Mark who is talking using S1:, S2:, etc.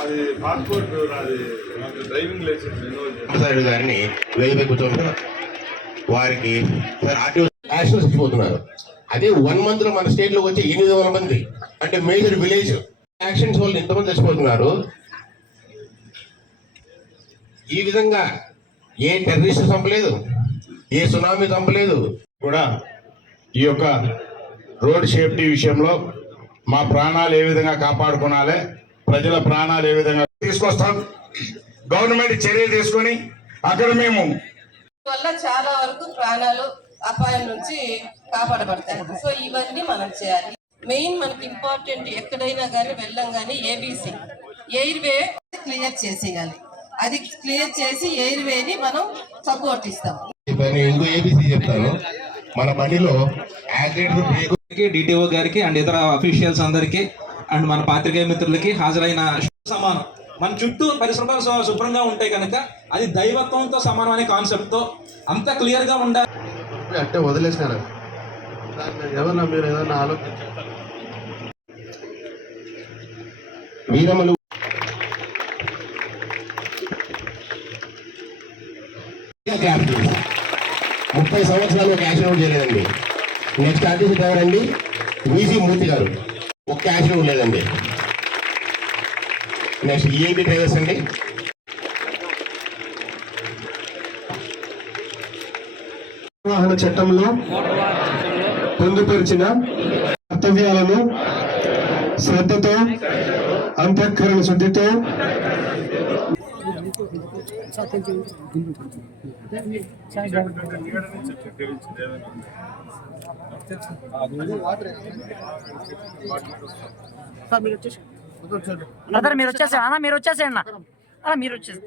S1: అది పాస్పోర్ట్ నాది driving licence
S2: గారిని వారికి సార్ ఆర్టీఓ అదే వన్ మంత్లో మన స్టేట్లో వచ్చి ఎనిమిది వందల మంది. అంటే మేజర్ విలేజ్ యాక్షన్స్ వల్ల ఎంతమంది చచ్చిపోతున్నారు. ఈ విధంగా ఏ టెర్రరిస్ట్ చంపలేదు. ఏ సునామీ చంపలేదు
S3: కూడా ఈ యొక్క రోడ్ సేఫ్టీ విషయంలో మా ప్రాణాలు ఏ విధంగా కాపాడుకోవాలి ప్రజల ప్రాణాలు ఏ విధంగా తీసుకొస్తాం. గవర్నమెంట్ చర్య తీసుకొని అక్కడ మేము
S4: వల్ల చాలా వరకు ప్రాణాలు అపాయం నుంచి కాపాడబడతాయి. సో ఇవన్నీ మనం చేయాలి. మెయిన్ మనకి ఇంపార్టెంట్ ఎక్కడైనా కానీ వెళ్ళం కానీ ఏబిసి ఎయిర్ వే క్లియర్ చేసేయాలి. అది క్లియర్ చేసి ఎయిర్ వేని మనం సపోర్ట్ ఇస్తాం.
S2: నేను ఇంకో ఏబిసి చెప్తాను. మన బండిలో యాక్సిడెంట్
S5: డిటిఓ గారికి అండ్ ఇతర అఫీషియల్స్ అందరికీ అండ్ మన పాత్రికేయ మిత్రులకి హాజరైన సమానం. మన చుట్టూ పరిసరాలు శు- శుభ్రంగా ఉంటాయి కనుక అది దైవత్వంతో సమానం అనే కాన్సెప్ట్తో అంత క్లియర్గా ఉండాలి
S6: అంటే వదిలేసినారు. ఏమన్నా మీరు ఏదన్నా ఆలోచించారు
S2: వీరములు ముప్పై సంవత్సరాలు ఒక యాక్సిడెంట్ చేయలేదండి. నెక్స్ట్ ఆర్టీసీ ఎవరండి? వీసీ మూర్తి గారు. ఒక్క యాక్సిడెంట్ లేదండి. నెక్స్ట్ ఏపీ డ్రైవర్స్ అండి.
S6: నిర్వహణ చట్టంలో పొందుపరిచిన కర్తవ్యాలను శ్రద్ధతో అంతఃకరణ శుద్ధితో
S7: బ్రదర్ మీరు వచ్చేసే అన్న మీరు వచ్చేసేయండి. అన్న అన్న మీరు వచ్చేసి